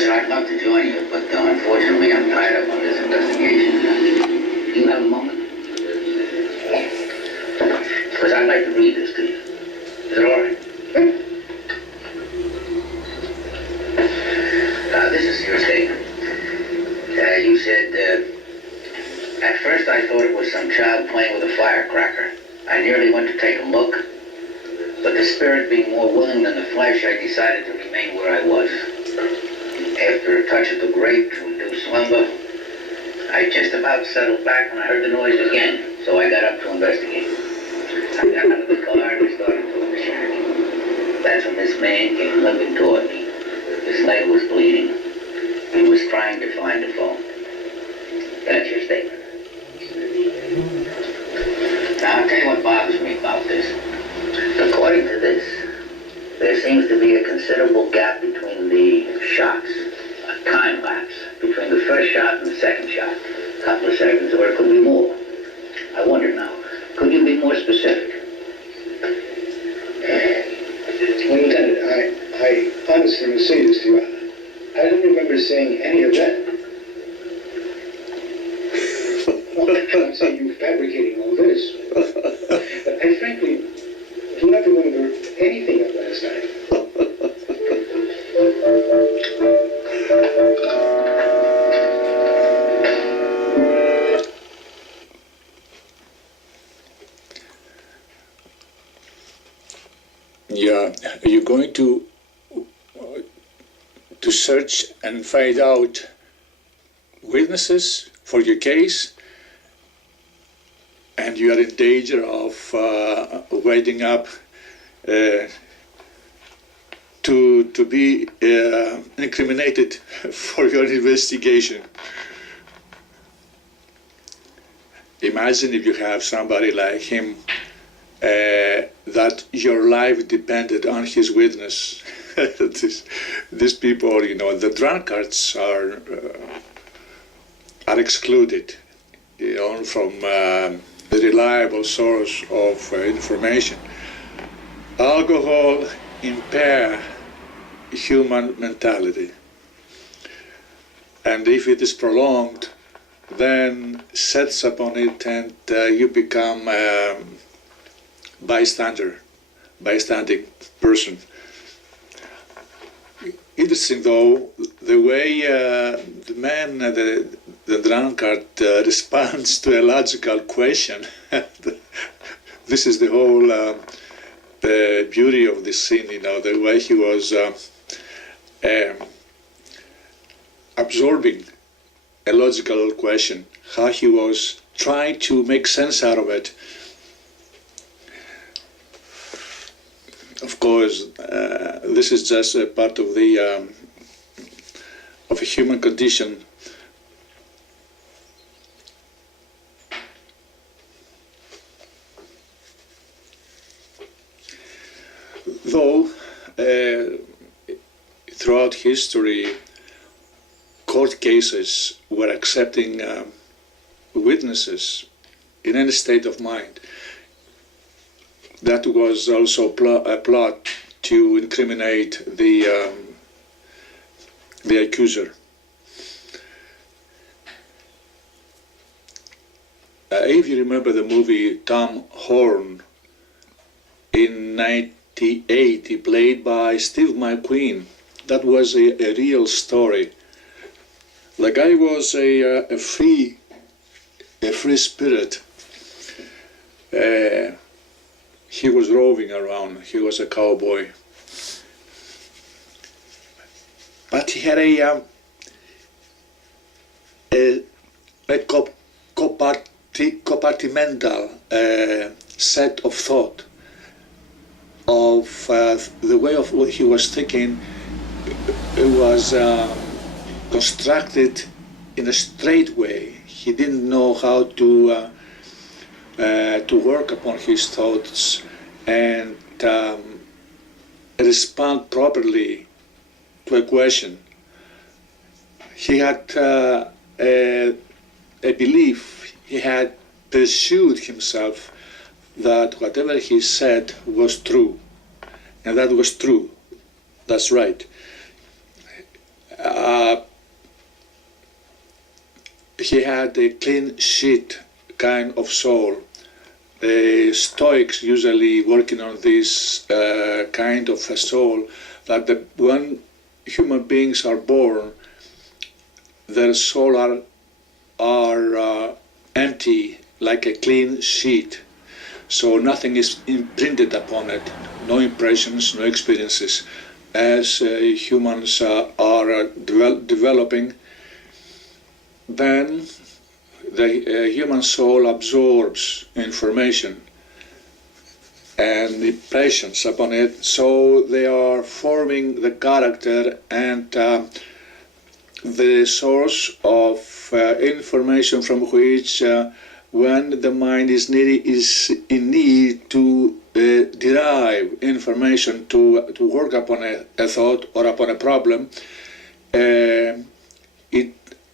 Listen, I'd love to join you, but unfortunately I'm tied up on this investigation. Do you have a moment? Because I'd like to read this to you. Is it all right? This is your statement. You said, at first I thought it was some child playing with a firecracker. I nearly went to take a look, but the spirit being more willing than the flesh, I decided to remain where I was. After a touch of the grape to induce slumber, I just about settled back when I heard the noise again, so I got up to investigate. I got out of the car and I started to the shack. That's when this man came limping toward me. His leg was bleeding. He was trying to find a phone. That's your statement. Now, I'll tell you what bothers me about this. According to this, there seems to be a considerable gap between the shots, a time lapse between the first shot and the second shot, a couple of seconds, or it could be more. I wonder now, could you be more specific? Well, Lieutenant, I honestly will say this to you. I don't remember saying any of that. Well, I'm not saying you're fabricating all this. But I frankly do not remember anything of last night. Yeah, you're going to search and find out witnesses for your case, and you are in danger of winding up to be incriminated for your investigation. Imagine if you have somebody like him that your life depended on his witness. These people, you know, the drunkards are excluded, you know, from the reliable source of information. Alcohol impairs human mentality, and if it is prolonged, then sets upon it, and you become bystanding person. Interesting though, the way the man, the drunkard, responds to a logical question. This is the whole beauty of this scene, you know, the way he was absorbing a logical question, how he was trying to make sense out of it. Of course, this is just a part of the of a human condition. Though throughout history, court cases were accepting witnesses in any state of mind. That was also a plot to incriminate the accuser. If you remember the movie Tom Horn in 1998, he played by Steve McQueen. That was a real story. The guy was a free spirit. He was roving around, he was a cowboy. But he had a compartmental set of thought, of the way of what he was thinking. It was constructed in a straight way. He didn't know how to work upon his thoughts and respond properly to a question. He had a belief, he had pursued himself that whatever he said was true, and that was true, that's right. he had a clean sheet kind of soul. The Stoics usually working on this kind of a soul, that when human beings are born, their soul are empty, like a clean sheet. So nothing is imprinted upon it, no impressions, no experiences. As humans are developing, then the human soul absorbs information and impressions upon it, so they are forming the character and the source of information from which when the mind is in need to derive information to work upon a thought or upon a problem,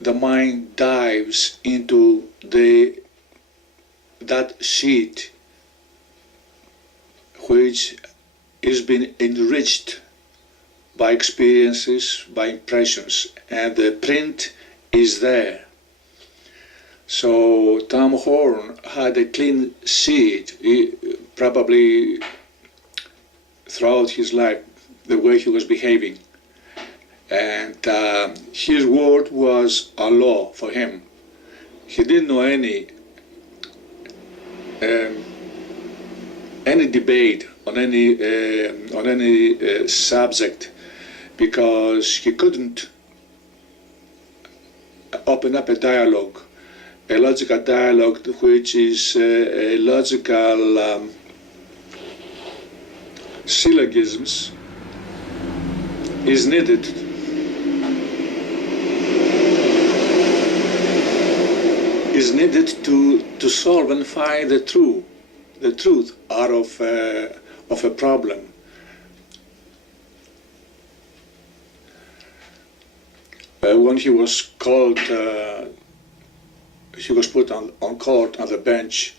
the mind dives into that sheet which is being enriched by experiences, by impressions, and the print is there. So Tom Horn had a clean sheet, probably throughout his life, the way he was behaving. And his word was a law for him. He didn't know any debate on any subject, because he couldn't open up a dialogue, a logical dialogue, which is a logical syllogisms is needed to solve and find the truth out of a problem. When he was called, he was put on court on the bench.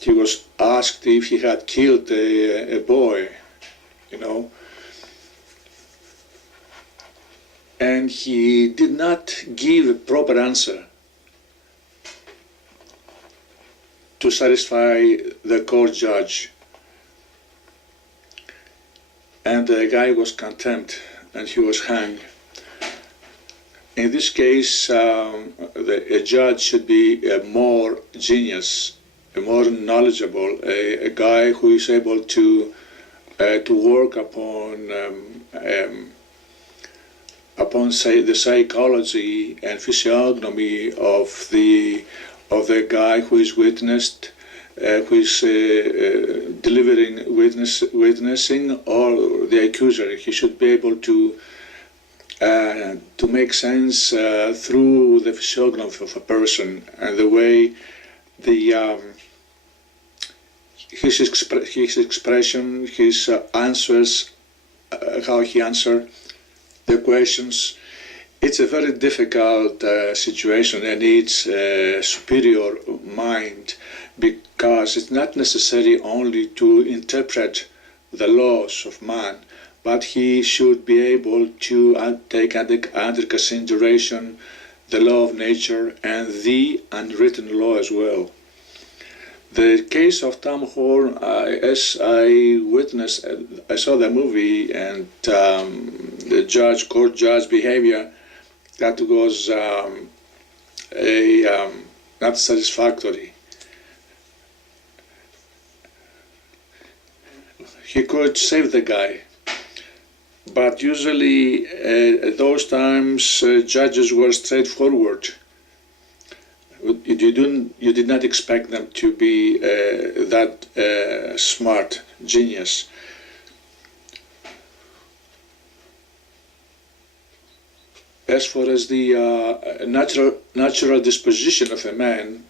He was asked if he had killed a boy, and he did not give a proper answer to satisfy the court judge. And the guy was condemned and he was hanged. In this case, a judge should be a more genius, a more knowledgeable, a guy who is able to work upon say the psychology and physiognomy of the guy who is witnessed, who is delivering witnessing, or the accuser. He should be able to make sense through the physiognomy of a person and the way his expression, his answers, how he answered the questions. It's a very difficult situation and needs a superior mind, because it's not necessary only to interpret the laws of man, but he should be able to take under consideration the law of nature and the unwritten law as well. The case of Tom Horn, as I witnessed, I saw the movie, and the court judge behavior, that was not satisfactory. He could save the guy, but usually at those times judges were straightforward. You did not expect them to be that smart, genius. As far as the natural disposition of a man,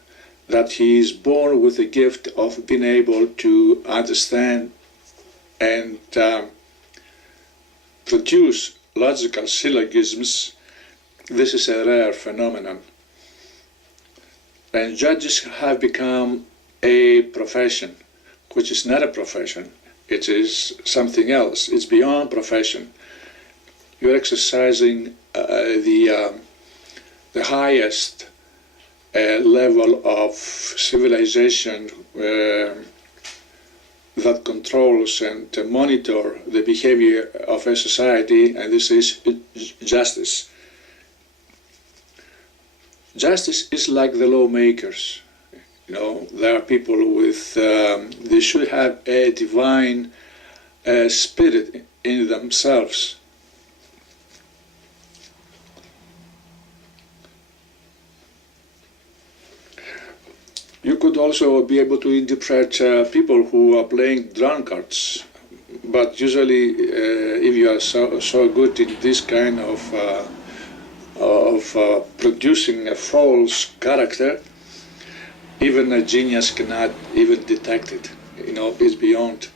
that he is born with the gift of being able to understand and produce logical syllogisms, this is a rare phenomenon. And judges have become a profession, which is not a profession. It is something else. It's beyond profession. You're exercising the highest a level of civilization that controls and monitor the behavior of a society, and this is justice. Justice is like the lawmakers. You know, there are people with, they should have a divine spirit in themselves. You could also be able to interpret people who are playing drunkards, but usually if you are so good in this kind of producing a false character, even a genius cannot even detect it. You know, it's beyond